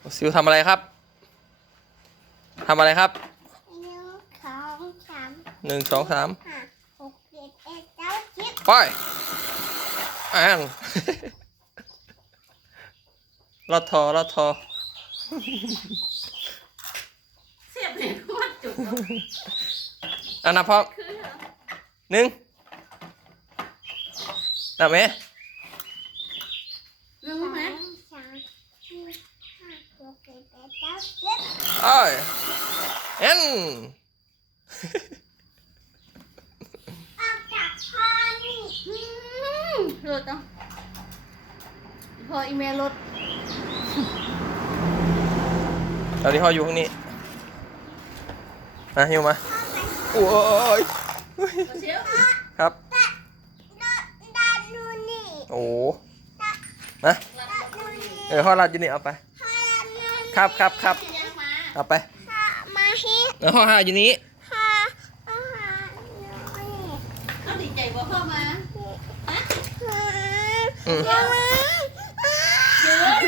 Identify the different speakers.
Speaker 1: ซิวทำอะไรครับทำอะไรครับ
Speaker 2: หนึ่งสองสาม
Speaker 1: 1 2 3
Speaker 2: ห้าหกเจ็ดแปดเก้าสิบ
Speaker 1: ไปลอดทอ
Speaker 3: เสียบเลยว่าจุก
Speaker 1: นับพร้อม
Speaker 3: คือเหรอ
Speaker 1: 1นับไหม
Speaker 3: รู้ไหม
Speaker 2: สองสามสี่ห้าหกเจ็ดแปดเก้าสิบ
Speaker 1: เอ็น
Speaker 2: ออกจากพ่อนี่
Speaker 3: รถต้องพออีเมลรถ
Speaker 1: ตอนนี้พ่ออยู่ข้างนี้มาหิวมาโอ้ย
Speaker 3: เชียว
Speaker 1: ครับ
Speaker 2: ด้านนู้นนี่
Speaker 1: โอ้นะ
Speaker 2: ด้านนู้นนี่
Speaker 1: พ่อรัดอยู่นี่เอาไป
Speaker 2: พ่อด้านนู้น
Speaker 1: ครับ
Speaker 3: ยังมา
Speaker 1: เอาไป
Speaker 2: พ่อมาฮิ
Speaker 1: พ่อหาอยู่นี้
Speaker 2: พ่ออาหารนี่
Speaker 3: เขาดีใจว่าพ่อมา
Speaker 1: อืม
Speaker 2: ยัง